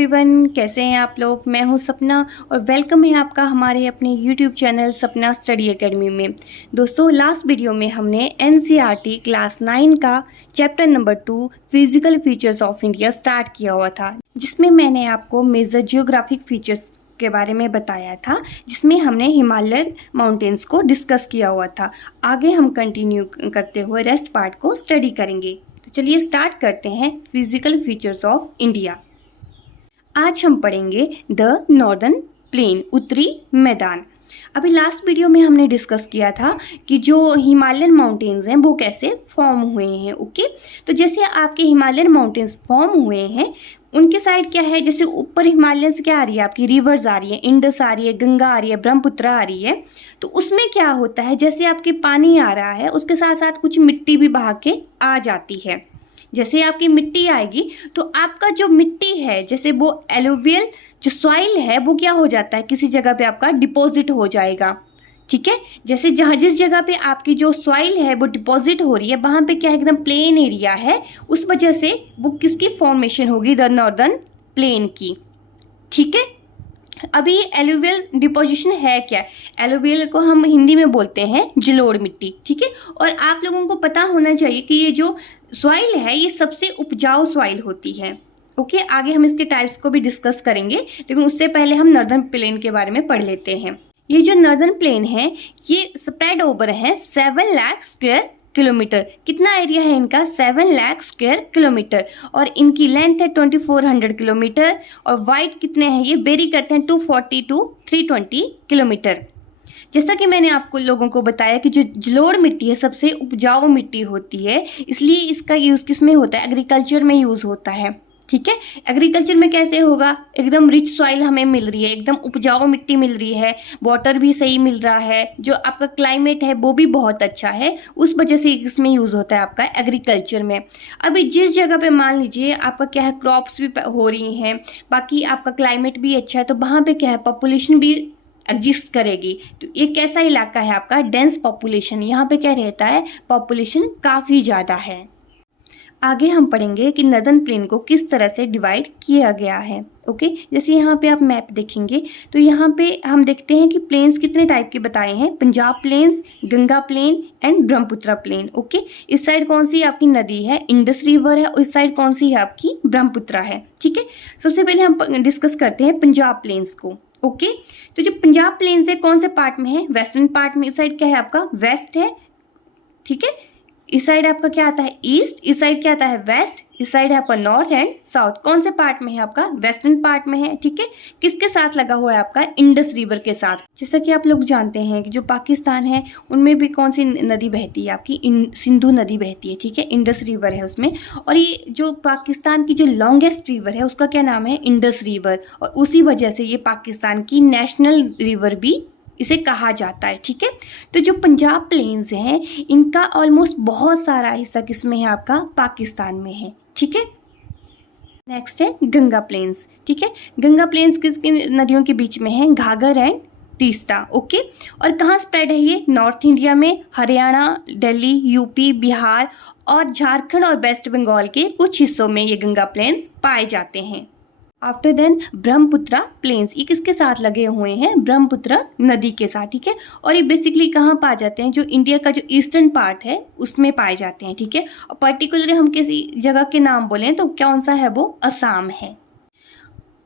Everyone, कैसे हैं आप लोग। मैं हूं सपना और वेलकम है आपका हमारे अपने यूट्यूब चैनल सपना स्टडी एकेडमी में। दोस्तों, लास्ट वीडियो में हमने एनसीईआरटी क्लास 9 का chapter number 2 physical features of India start किया हुआ था, जिसमें मैंने आपको मेजर जियोग्राफिक फीचर्स के बारे में बताया था, जिसमें हमने हिमालय माउंटेन्स को डिस्कस किया हुआ था। आगे हम कंटिन्यू करते हुए रेस्ट पार्ट को स्टडी करेंगे। तो चलिए स्टार्ट करते हैं फिजिकल फीचर्स ऑफ इंडिया। आज हम पढ़ेंगे द नॉर्दर्न प्लेन, उत्तरी मैदान। अभी लास्ट वीडियो में हमने डिस्कस किया था कि जो हिमालयन माउंटेन्स हैं वो कैसे फॉर्म हुए हैं। ओके, तो जैसे आपके हिमालयन माउंटेन्स फॉर्म हुए हैं, उनके साइड क्या है, जैसे ऊपर हिमालय से क्या आ रही है, आपकी रिवर्स आ रही है, इंडस आ रही है, गंगा आ रही है, ब्रह्मपुत्र आ रही है। तो उसमें क्या होता है, जैसे आपके पानी आ रहा है उसके साथ साथ कुछ मिट्टी भी बहा के आ जाती है। जैसे आपकी मिट्टी आएगी तो आपका जो मिट्टी है, जैसे वो एलुवियल जो सॉइल है वो क्या हो जाता है, किसी जगह पे आपका डिपॉजिट हो जाएगा। ठीक है, जैसे जहाँ जिस जगह पे आपकी जो सॉइल है वो डिपॉजिट हो रही है, वहाँ पे क्या है, एकदम प्लेन एरिया है, उस वजह से वो किसकी फॉर्मेशन होगी, द नॉर्दर्न प्लेन की। ठीक है, अभी एलुवियल डिपोजिशन है क्या, एलुवियल को हम हिंदी में बोलते हैं जलोढ़ मिट्टी। ठीक है, और आप लोगों को पता होना चाहिए कि ये जो सॉइल है ये सबसे उपजाऊ सॉइल होती है। ओके, आगे हम इसके टाइप्स को भी डिस्कस करेंगे, लेकिन उससे पहले हम नॉर्दर्न प्लेन के बारे में पढ़ लेते हैं। ये जो नॉर्दर्न प्लेन है ये स्प्रेड ओवर है 7 लाख स्क्वायर किलोमीटर। कितना एरिया है इनका, 7 लाख स्क्वायर किलोमीटर, और इनकी लेंथ है 2400 किलोमीटर, और वाइड कितने हैं ये वेरी करते हैं 240 to 320 किलोमीटर। जैसा कि मैंने आपको लोगों को बताया कि जो जलोढ़ मिट्टी है सबसे उपजाऊ मिट्टी होती है, इसलिए इसका यूज़ किस में होता है, एग्रीकल्चर में यूज़ होता है। ठीक है, एग्रीकल्चर में कैसे होगा, एकदम रिच सॉइल हमें मिल रही है, एकदम उपजाऊ मिट्टी मिल रही है, वाटर भी सही मिल रहा है, जो आपका क्लाइमेट है वो भी बहुत अच्छा है, उस वजह से इसमें यूज़ होता है आपका एग्रीकल्चर में। अभी जिस जगह पे मान लीजिए आपका क्या है, क्रॉप्स भी हो रही हैं, बाकी आपका क्लाइमेट भी अच्छा है, तो वहाँ पे क्या है, पॉपुलेशन भी एग्जिस्ट करेगी। तो ये कैसा इलाका है आपका, डेंस पॉपुलेशन, यहाँ पे क्या रहता है, पॉपुलेशन काफ़ी ज़्यादा है। आगे हम पढ़ेंगे कि नॉर्दर्न प्लेन को किस तरह से डिवाइड किया गया है। ओके, जैसे यहाँ पे आप मैप देखेंगे तो यहाँ पे हम देखते हैं कि प्लेन्स कितने टाइप के बताए हैं, Punjab plains, Ganga plain and Brahmaputra plain. Okay, इस साइड कौन सी आपकी नदी है, इंडस रिवर है, और इस साइड कौन सी है आपकी, ब्रह्मपुत्र है। ठीक है, सबसे पहले हम डिस्कस करते हैं पंजाब प्लेन्स को। ओके, तो जो पंजाब प्लेन्स है कौन से पार्ट में है, वेस्टर्न पार्ट में। इस साइड क्या है आपका, वेस्ट है। ठीक है, इस साइड आपका क्या आता है, ईस्ट, इस साइड क्या आता है, वेस्ट, इस साइड है आपका नॉर्थ एंड साउथ। कौन से पार्ट में है आपका, वेस्टर्न पार्ट में है। ठीक है, किसके साथ लगा हुआ है आपका, इंडस रिवर के साथ। जैसा कि आप लोग जानते हैं कि जो पाकिस्तान है उनमें भी कौन सी नदी बहती है आपकी, सिंधु नदी बहती है। ठीक है, इंडस रिवर है उसमें, और ये जो पाकिस्तान की जो लॉन्गेस्ट रिवर है उसका क्या नाम है, इंडस रिवर, और उसी वजह से ये पाकिस्तान की नेशनल रिवर भी इसे कहा जाता है। ठीक है, तो जो पंजाब प्लेन्स हैं इनका ऑलमोस्ट बहुत सारा हिस्सा किसमें है आपका, पाकिस्तान में है। ठीक है, नेक्स्ट है गंगा प्लेन्स। ठीक है, गंगा प्लेन्स किसकी नदियों के बीच में है, घाघर एंड तीस्ता। ओके, और कहाँ स्प्रेड है ये, नॉर्थ इंडिया में, हरियाणा, दिल्ली, यूपी, बिहार और झारखंड और वेस्ट बंगाल के कुछ हिस्सों में ये गंगा प्लेन्स पाए जाते हैं। आफ्टर देन ब्रह्मपुत्र प्लेन्स, ये किसके साथ लगे हुए हैं, ब्रह्मपुत्र नदी के साथ। ठीक है, और ये बेसिकली कहाँ पाए जाते हैं, जो इंडिया का जो ईस्टर्न पार्ट है उसमें पाए जाते हैं। ठीक है, और पर्टिकुलरली हम किसी जगह के नाम बोलें तो कौन सा है वो, असम है।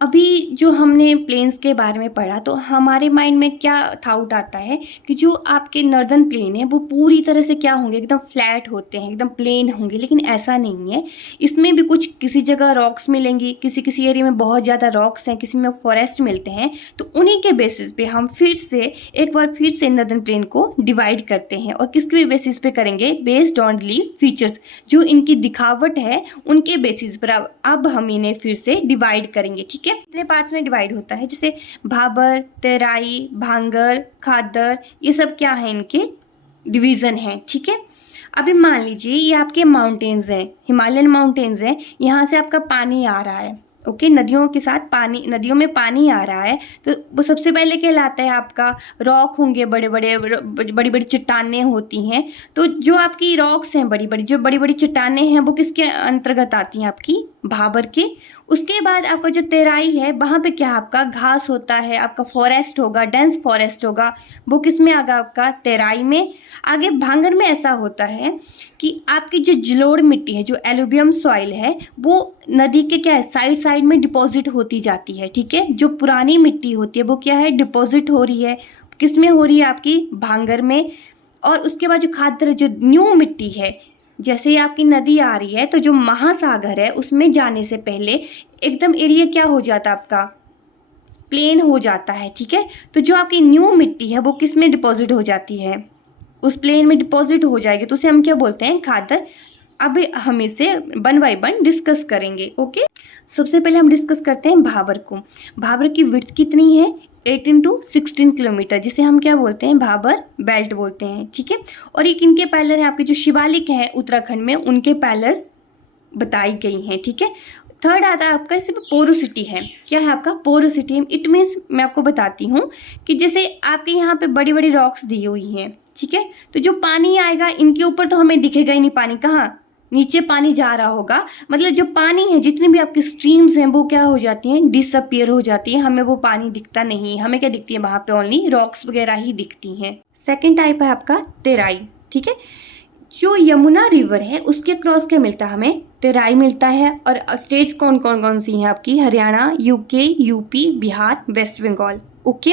अभी जो हमने प्लेन्स के बारे में पढ़ा तो हमारे माइंड में क्या थाउट आता है कि जो आपके नॉर्दर्न प्लेन है वो पूरी तरह से क्या होंगे, एकदम फ्लैट होते हैं, एकदम प्लेन होंगे, लेकिन ऐसा नहीं है। इसमें भी कुछ किसी जगह रॉक्स मिलेंगी, किसी किसी एरिया में बहुत ज़्यादा रॉक्स हैं, किसी में फॉरेस्ट मिलते हैं। तो उन्हीं के बेसिस पे हम एक बार फिर से नॉर्दर्न प्लेन को डिवाइड करते हैं, और किसके बेसिस पे करेंगे, बेस्ड ऑन रिलीफ फीचर्स, जो इनकी दिखावट है उनके बेसिस पर अब हम इन्हें फिर से डिवाइड करेंगे। ठीक है, कितने पार्ट्स में डिवाइड होता है, जैसे भाबर, तेराई, भांगर, खादर, ये सब क्या है, इनके डिवीज़न है। ठीक है, अभी मान लीजिए ये आपके माउंटेन्स हैं, हिमालयन माउंटेन्स हैं, यहाँ से आपका पानी आ रहा है। ओके, नदियों के साथ पानी, नदियों में पानी आ रहा है, तो वो सबसे पहले कहलाता है आपका रॉक होंगे, बड़ी बड़ी चट्टानें होती हैं। तो जो आपकी रॉक्स हैं, जो बड़ी बड़ी चट्टानें हैं वो किसके अंतर्गत आती हैं, आपकी भाबर के। उसके बाद आपका जो तेराई है वहाँ पे क्या आपका घास होता है, आपका फॉरेस्ट होगा, डेंस फॉरेस्ट होगा, वो किस में आगा आपका तेराई में। आगे भांगर में ऐसा होता है कि आपकी जो जलोढ़ मिट्टी है, जो एलुवियम सॉइल है, वो नदी के क्या है साइड साइड में डिपॉजिट होती जाती है। ठीक है, जो पुरानी मिट्टी होती है वो क्या है डिपॉजिट हो रही है, किस में हो रही है आपकी भांगर में। और उसके बाद जो खाद्य जो न्यू मिट्टी है, जैसे ही आपकी नदी आ रही है तो जो महासागर है उसमें जाने से पहले एकदम एरिया क्या हो जाता है आपका प्लेन हो जाता है। ठीक है, तो जो आपकी न्यू मिट्टी है वो किस में डिपॉजिट हो जाती है, उस प्लेन में डिपॉजिट हो जाएगी, तो उसे हम क्या बोलते हैं खादर। अब हम इसे वन बाय वन डिस्कस करेंगे। ओके, सबसे पहले हम डिस्कस करते हैं भाबर को। भाबर की विड्थ कितनी है 18 to 16 किलोमीटर, जिसे हम क्या बोलते हैं भाबर बेल्ट बोलते हैं। ठीक है, और ये किनके पैलर है आपके जो शिवालिक हैं उत्तराखंड में उनके पैलर्स बताई गई हैं। ठीक है, थर्ड आता है आपका इसमें पोरोसिटी है। क्या है आपका पोरोसिटी, इट मीन्स मैं आपको बताती हूँ कि जैसे आपके यहाँ पे बड़ी बड़ी रॉक्स दी हुई हैं। ठीक है, तो जो पानी आएगा इनके ऊपर तो हमें दिखेगा ही नहीं, पानी कहाँ नीचे पानी जा रहा होगा, मतलब जो पानी है जितनी भी आपकी स्ट्रीम्स हैं वो क्या हो जाती हैं डिसअपियर हो जाती है, हमें वो पानी दिखता नहीं, हमें क्या दिखती है वहाँ पे ओनली रॉक्स वगैरह ही दिखती हैं। सेकेंड टाइप है आपका तेराई। ठीक है, जो यमुना रिवर है उसके क्रॉस क्या मिलता है हमें तेराई मिलता है। और स्टेट्स कौन कौन कौन सी हैं आपकी Haryana, UK, UP, Bihar, West Bengal. Okay,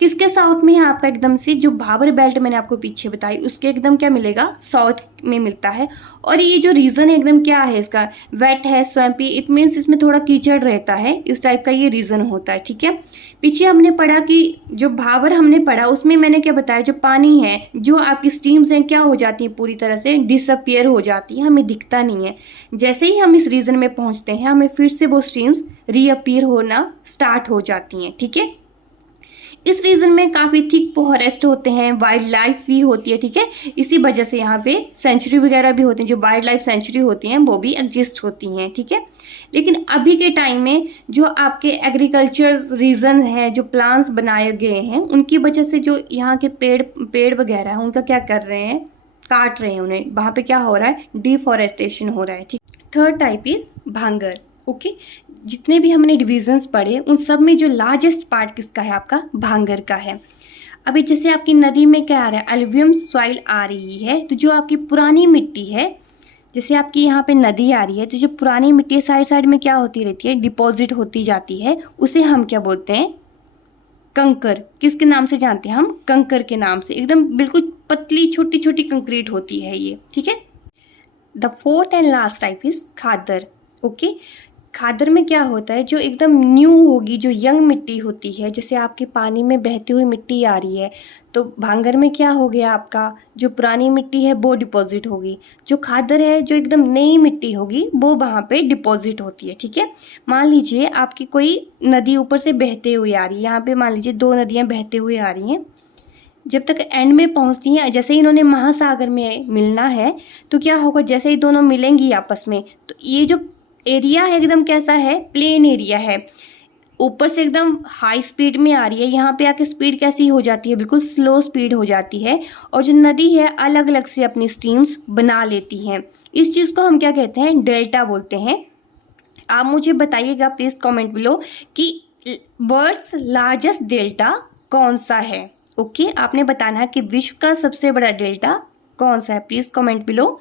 किसके साउथ में है आपका एकदम से जो भाबर बेल्ट मैंने आपको पीछे बताई उसके एकदम क्या मिलेगा साउथ में मिलता है। और ये जो रीजन है एकदम क्या है इसका वेट है, स्वैम्पी, इट मीन्स इसमें थोड़ा कीचड़ रहता है, इस टाइप का ये रीजन होता है। ठीक है, पीछे हमने पढ़ा कि जो भाबर हमने पढ़ा उसमें मैंने क्या बताया जो पानी है जो आपकी स्ट्रीम्स हैं क्या हो जाती है पूरी तरह से डिसअपियर हो जाती है, हमें दिखता नहीं है। जैसे ही हम इस रीजन में पहुंचते हैं हमें फिर से वो स्ट्रीम्स रीअपियर होना स्टार्ट हो जाती हैं। ठीक है, इस रीजन में काफ़ी थिक फॉरेस्ट होते हैं, वाइल्ड लाइफ भी होती है। ठीक है, इसी वजह से यहाँ पे सेंचुरी वगैरह भी होती हैं, जो वाइल्ड लाइफ सेंचुरी होती हैं वो भी एग्जिस्ट होती हैं। ठीक है, लेकिन अभी के टाइम में जो आपके एग्रीकल्चर रीजन है, जो प्लान्स बनाए गए हैं उनकी वजह से जो यहाँ के पेड़ वगैरह हैं उनका क्या कर रहे हैं काट रहे हैं उन्हें, वहाँ पे क्या हो रहा है डिफॉरेस्टेशन हो रहा है। ठीक, थर्ड टाइप इज भांगर। ओके, जितने भी हमने डिविजन्स पढ़े उन सब में जो लार्जेस्ट पार्ट किसका है आपका भांगर का है। अभी जैसे आपकी नदी में क्या आ रहा है एलुवियम सॉइल आ रही है, तो जो आपकी पुरानी मिट्टी है, जैसे आपकी यहाँ पे नदी आ रही है तो जो पुरानी मिट्टी साइड साइड में क्या होती रहती है डिपॉजिट होती जाती है, उसे हम क्या बोलते हैं कंकर। किसके नाम से जानते हैं हम कंकर के नाम से, एकदम बिल्कुल पतली छोटी छोटी कंक्रीट होती है ये। ठीक है, the fourth and last type is khadar. Okay, खादर में क्या होता है जो एकदम न्यू होगी, जो यंग मिट्टी होती है, जैसे आपके पानी में बहती हुई मिट्टी आ रही है तो भांगर में क्या हो गया आपका जो पुरानी मिट्टी है वो डिपॉजिट होगी, जो खादर है जो एकदम नई मिट्टी होगी वो वहाँ पे डिपॉजिट होती है। ठीक है, मान लीजिए आपकी कोई नदी ऊपर से बहते हुए आ रही है, यहाँ पे मान लीजिए दो नदियाँ बहते हुए आ रही हैं, जब तक एंड में पहुंचती हैं जैसे ही इन्होंने महासागर में मिलना है तो क्या होगा जैसे ही दोनों मिलेंगी आपस में तो ये जो एरिया है एकदम कैसा है प्लेन एरिया है, ऊपर से एकदम हाई स्पीड में आ रही है, यहाँ पे आके स्पीड कैसी हो जाती है बिल्कुल स्लो स्पीड हो जाती है, और जो नदी है अलग अलग से अपनी स्ट्रीम्स बना लेती हैं। इस चीज़ को हम क्या कहते हैं डेल्टा बोलते हैं। आप मुझे बताइएगा प्लीज़ कमेंट बिलो कि वर्ल्ड्स लार्जेस्ट डेल्टा कौन सा है। ओके, आपने बताना है कि विश्व का सबसे बड़ा डेल्टा कौन सा है, प्लीज़ कमेंट बिलो।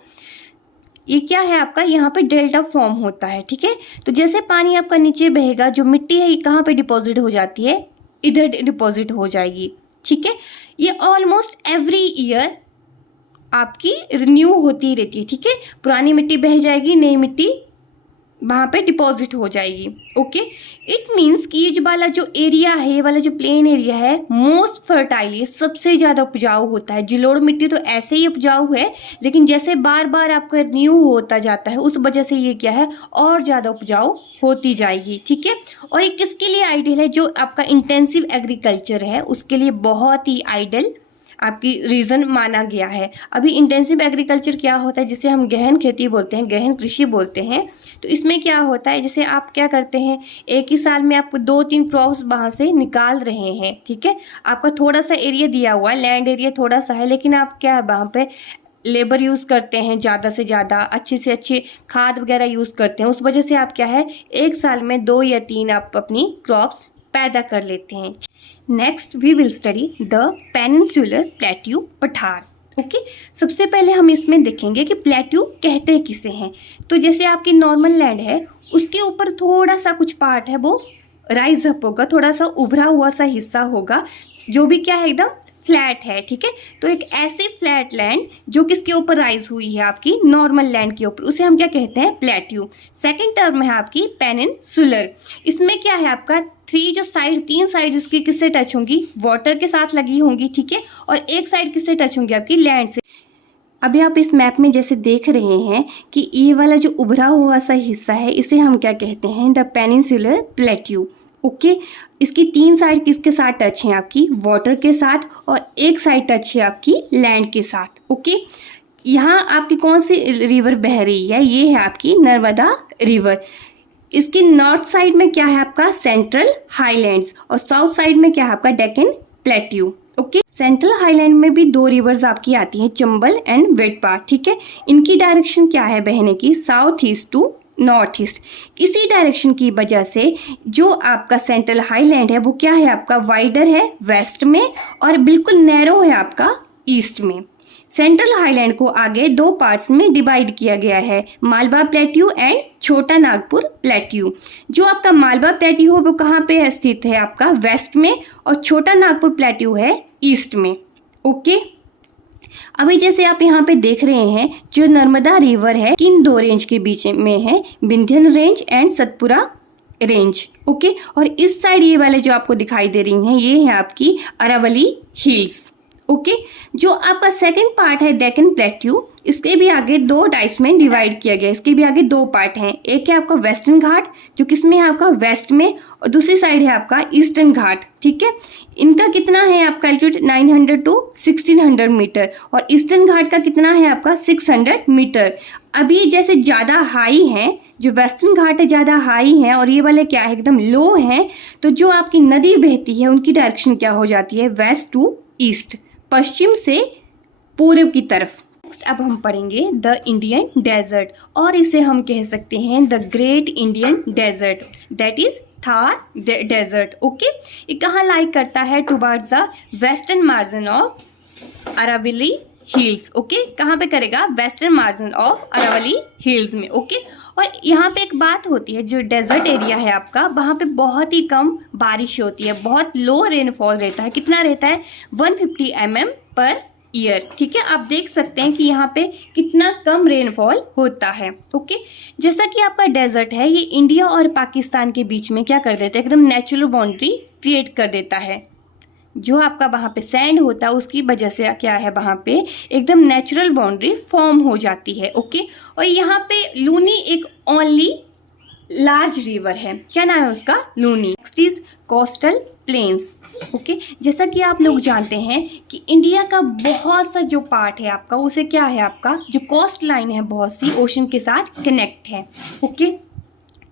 ये क्या है आपका यहाँ पे डेल्टा फॉर्म होता है। ठीक है, तो जैसे पानी आपका नीचे बहेगा जो मिट्टी है ये कहाँ पे डिपॉजिट हो जाती है इधर डिपॉजिट हो जाएगी। ठीक है, ये ऑलमोस्ट एवरी ईयर आपकी रिन्यू होती रहती है। ठीक है, पुरानी मिट्टी बह जाएगी, नई मिट्टी वहाँ पे डिपॉजिट हो जाएगी। ओके, इट मीन्स कि ये वाला जो एरिया है, ये वाला जो प्लेन एरिया है मोस्ट फर्टाइल, ये सबसे ज़्यादा उपजाऊ होता है। जलोढ़ मिट्टी तो ऐसे ही उपजाऊ है लेकिन जैसे बार बार आपका न्यू होता जाता है उस वजह से ये क्या है और ज़्यादा उपजाऊ होती जाएगी। ठीक है, और ये किसके लिए आइडियल है, जो आपका इंटेंसिव एग्रीकल्चर है उसके लिए बहुत ही आइडियल आपकी रीज़न माना गया है। अभी इंटेंसिव एग्रीकल्चर क्या होता है जिसे हम गहन खेती बोलते हैं, गहन कृषि बोलते हैं। तो इसमें क्या होता है जैसे आप क्या करते हैं एक ही साल में आप 2-3 क्रॉप्स वहाँ से निकाल रहे हैं। ठीक है, आपका थोड़ा सा एरिया दिया हुआ है, लैंड एरिया थोड़ा सा है, लेकिन आप क्या है वहाँ पे लेबर यूज़ करते हैं ज़्यादा से ज़्यादा, अच्छे से अच्छे खाद वगैरह यूज़ करते हैं, उस वजह से आप क्या है एक साल में 2 या 3 आप अपनी क्रॉप्स पैदा कर लेते हैं। Next we will study the peninsular plateau पठार। ओके, सबसे पहले हम इसमें देखेंगे कि प्लेट्यू कहते किसे हैं। तो जैसे आपकी नॉर्मल लैंड है उसके ऊपर थोड़ा सा कुछ पार्ट है वो राइज अप होगा, थोड़ा सा उभरा हुआ सा हिस्सा होगा जो भी क्या है एकदम फ्लैट है, ठीक है। तो एक ऐसी फ्लैट लैंड जो किसके ऊपर राइज हुई है आपकी नॉर्मल लैंड के ऊपर, उसे हम क्या कहते हैं प्लेट्यू। सेकंड टर्म है आपकी पेनिनसुलर। इसमें क्या है आपका तीन साइड इसकी किससे टच होंगी, वाटर के साथ लगी होंगी, ठीक है। और एक साइड किससे टच होंगी आपकी लैंड से। अभी आप इस मैप में जैसे देख रहे हैं कि ये वाला जो उभरा हुआ सा हिस्सा है इसे हम क्या कहते हैं द पेनिनसुलर प्लेट्यू। ओके, इसकी 3 साइड किसके साथ टच है आपकी वाटर के साथ और एक साइड टच है आपकी लैंड के साथ। ओके, यहाँ आपकी कौन सी रिवर बह रही है, ये है आपकी नर्मदा रिवर। इसकी नॉर्थ साइड में क्या है आपका सेंट्रल हाईलैंड्स और साउथ साइड में क्या है आपका Deccan plateau. Okay, central highland में भी 2 रिवर्स आपकी आती हैं, चंबल एंड वेटपा, ठीक है। इनकी डायरेक्शन क्या है बहने की, south east to north east. इसी डायरेक्शन की वजह से जो आपका सेंट्रल हाईलैंड है वो क्या है आपका वाइडर है वेस्ट में और बिल्कुल नैरो है आपका ईस्ट में। सेंट्रल हाईलैंड को आगे 2 पार्ट्स में डिवाइड किया गया है, मालवा प्लेट्यू एंड छोटा नागपुर प्लेट्यू। जो आपका मालवा प्लेट्यू हो वो कहाँ पे स्थित है आपका वेस्ट में और छोटा नागपुर प्लेट्यू है ईस्ट में। ओके, अभी जैसे आप यहाँ पे देख रहे हैं जो नर्मदा रिवर है किन 2 रेंज के बीच में है, Vindhyan range and Satpura range. Okay, और इस साइड ये वाले जो आपको दिखाई दे रही हैं ये है आपकी अरावली हिल्स। ओके, जो आपका सेकंड पार्ट है डेक्कन प्लेट्यू, इसके भी आगे 2 टाइप्स में डिवाइड किया गया है। इसके भी आगे 2 पार्ट हैं, एक है आपका वेस्टर्न घाट जो किसमें है आपका वेस्ट में और दूसरी साइड है आपका ईस्टर्न घाट, ठीक है। इनका कितना है आपका एल्टीट्यूड 900 टू 1600 मीटर और ईस्टर्न घाट का कितना है आपका 600 मीटर। अभी जैसे ज़्यादा हाई हैं, जो वेस्टर्न घाट है ज़्यादा हाई हैं और ये वाले क्या है एकदम लो हैं, तो जो आपकी नदी बहती है उनकी डायरेक्शन क्या हो जाती है वेस्ट टू ईस्ट, पश्चिम से पूर्व की तरफ। नेक्स्ट अब हम पढ़ेंगे द इंडियन डेजर्ट और इसे हम कह सकते हैं the great Indian desert, that is Thar desert. Okay, ये कहाँ लाइक करता है towards the western margin of Aravalli hills. Okay, कहाँ पे करेगा western margin of Aravalli hills में। ओके, और यहाँ पे एक बात होती है जो डेजर्ट एरिया है आपका वहाँ पे बहुत ही कम बारिश होती है, बहुत लो रेनफॉल रहता है। कितना रहता है 150 mm पर ईयर, ठीक है। आप देख सकते हैं कि यहाँ पे कितना कम रेनफॉल होता है। ओके, जैसा कि आपका डेजर्ट है ये इंडिया और पाकिस्तान के बीच में क्या कर देता है एकदम नेचुरल बाउंड्री क्रिएट कर देता है। जो आपका वहाँ पे सैंड होता है उसकी वजह से क्या है वहाँ पे एकदम नेचुरल बाउंड्री फॉर्म हो जाती है। ओके, और यहाँ पे लूनी एक ओनली लार्ज रिवर है, क्या नाम है उसका Luni. Next is coastal plains. Okay, जैसा कि आप लोग जानते हैं कि इंडिया का बहुत सा जो पार्ट है आपका उसे क्या है आपका जो कोस्ट लाइन है बहुत सी ओशन के साथ कनेक्ट है। ओके,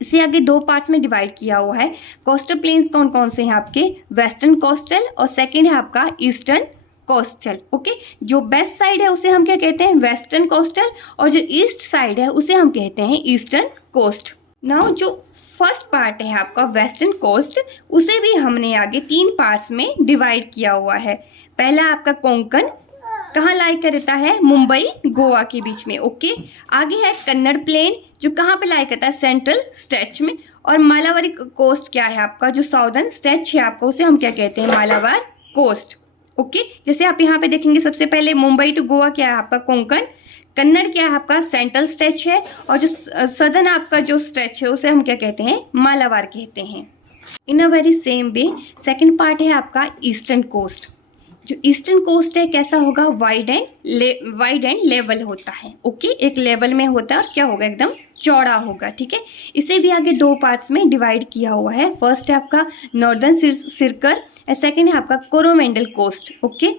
इसे आगे 2 पार्ट्स में डिवाइड किया हुआ है। कोस्टल प्लेन्स कौन कौन से हैं आपके, वेस्टर्न कोस्टल और सेकंड है आपका ईस्टर्न कोस्टल। ओके, जो वेस्ट साइड है उसे हम क्या कहते हैं वेस्टर्न कोस्टल और जो ईस्ट साइड है उसे हम कहते हैं ईस्टर्न कोस्ट। नाउ जो फर्स्ट पार्ट है आपका वेस्टर्न कोस्ट उसे भी हमने आगे 3 पार्ट्स में डिवाइड किया हुआ है। पहला आपका कोंकण कहाँ लाई करता है मुंबई गोवा के बीच में। ओके, आगे है कन्नड़ प्लेन जो कहाँ पे लाई करता है सेंट्रल स्ट्रेच में और मालाबार कोस्ट क्या है आपका जो साउदर्न स्ट्रेच है आपका उसे हम क्या कहते हैं मालाबार कोस्ट। ओके, जैसे आप यहाँ पे देखेंगे सबसे पहले मुंबई टू गोवा क्या है आपका कोंकण, कन्नड़ क्या है आपका सेंट्रल स्ट्रेच है और जो सदर्न आपका जो स्ट्रेच है उसे हम क्या कहते हैं मालाबार कहते हैं। In a very same way second part है आपका ईस्टर्न कोस्ट। जो ईस्टर्न कोस्ट है कैसा होगा वाइड एंड लेवल होता है। ओके, एक लेवल में होता है और क्या होगा एकदम चौड़ा होगा, ठीक है। इसे भी आगे 2 पार्ट्स में डिवाइड किया हुआ है। फर्स्ट है आपका नॉर्दर्न सिरकर और सेकंड है आपका कोरोमेंडल कोस्ट। ओके,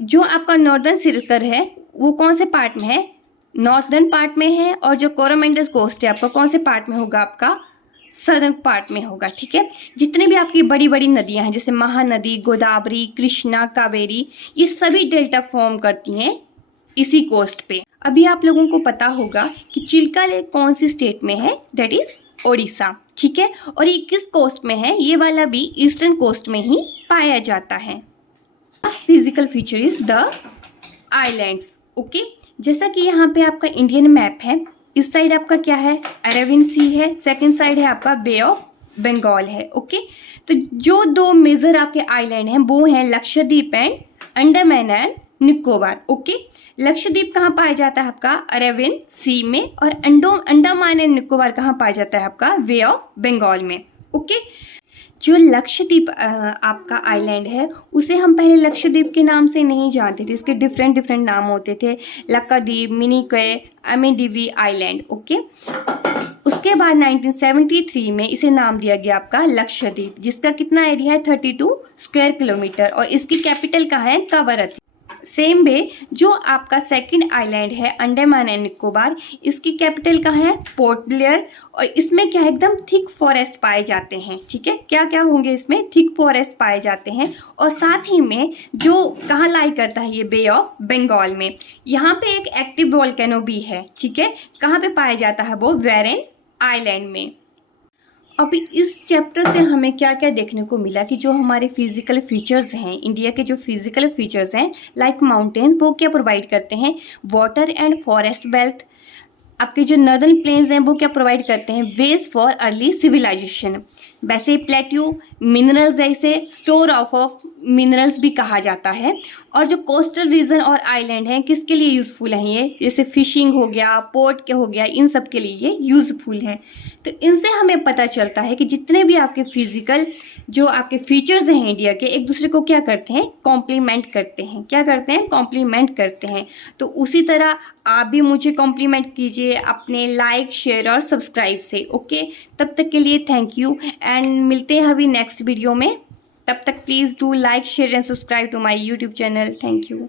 जो आपका नॉर्दर्न सिरकर है वो कौन से पार्ट में है नॉर्दर्न पार्ट में है और जो कोरोमेंडल कोस्ट है आपका कौन से पार्ट में होगा आपका सदर्न पार्ट में होगा, ठीक है। जितने भी आपकी बड़ी बड़ी नदियां हैं जैसे महानदी, गोदावरी, कृष्णा, कावेरी, ये सभी डेल्टा फॉर्म करती हैं इसी कोस्ट पे। अभी आप लोगों को पता होगा कि चिल्का लेक कौन सी स्टेट में है, दैट इज ओडिशा, ठीक है। और ये किस कोस्ट में है, ये वाला भी ईस्टर्न कोस्ट में ही पाया जाता है। Physical feature is the islands, okay. जैसा कि यहाँ पे आपका इंडियन मैप है, इस साइड आपका क्या है, अरेबियन सी है, सेकंड साइड है आपका बे ऑफ बंगाल है, ओके। तो जो दो मेजर आपके आइलैंड हैं वो हैं Lakshadweep and Andaman and Nicobar, okay. Lakshadweep कहाँ पाया जाता है आपका, अरेबियन सी में, और अंडमान एंड निकोबार कहाँ पाया जाता है आपका, वे ऑफ बंगाल में, ओके। जो लक्षद्वीप आपका आइलैंड है उसे हम पहले लक्षद्वीप के नाम से नहीं जानते थे, इसके डिफरेंट डिफरेंट नाम होते थे, लक्काद्वीप, मिनिकॉय, अमेडिवी आइलैंड, ओके। उसके बाद 1973 में इसे नाम दिया गया आपका लक्षद्वीप, जिसका कितना एरिया है 32 स्क्वायर किलोमीटर, और इसकी कैपिटल कहाँ है, कवरत्ती। सेम वे जो आपका सेकंड आइलैंड है अंडमान एंड निकोबार, इसकी कैपिटल कहाँ है, पोर्ट ब्लेयर, और इसमें क्या है, एकदम थिक फॉरेस्ट पाए जाते हैं, ठीक है। क्या क्या होंगे इसमें, थिक फॉरेस्ट पाए जाते हैं, और साथ ही में जो कहाँ लाई करता है, ये बे ऑफ बंगाल में। यहाँ पे एक एक्टिव वोल्केनो भी है, ठीक है। कहाँ पे पाया जाता है वो, वेरेन आइलैंड में। अभी इस चैप्टर से हमें क्या क्या देखने को मिला कि जो हमारे फिजिकल फीचर्स हैं, इंडिया के जो फिजिकल फीचर्स हैं लाइक माउंटेन्स, वो क्या प्रोवाइड करते हैं, वाटर एंड फॉरेस्ट बेल्ट। आपके जो नर्दर्न प्लेन्स हैं वो क्या प्रोवाइड करते हैं, वेज फॉर अर्ली सिविलाइजेशन। वैसे प्लेट्यू मिनरल्स है, इसे स्टोर ऑफ मिनरल्स भी कहा जाता है। और जो कोस्टल रीजन और आइलैंड हैं किसके लिए यूज़फुल हैं, ये जैसे फिशिंग हो गया, पोर्ट के हो गया, इन सब के लिए ये यूज़फुल हैं। तो इनसे हमें पता चलता है कि जितने भी आपके फिजिकल जो आपके फीचर्स हैं इंडिया के, एक दूसरे को क्या करते हैं, कॉम्प्लीमेंट करते हैं। क्या करते हैं, कॉम्प्लीमेंट करते हैं। तो उसी तरह आप भी मुझे कॉम्प्लीमेंट कीजिए अपने लाइक, शेयर और सब्सक्राइब से, ओके। तब तक के लिए थैंक यू, एंड मिलते हैं अभी नेक्स्ट वीडियो में। तब तक please do like, share and subscribe to my YouTube channel. Thank you.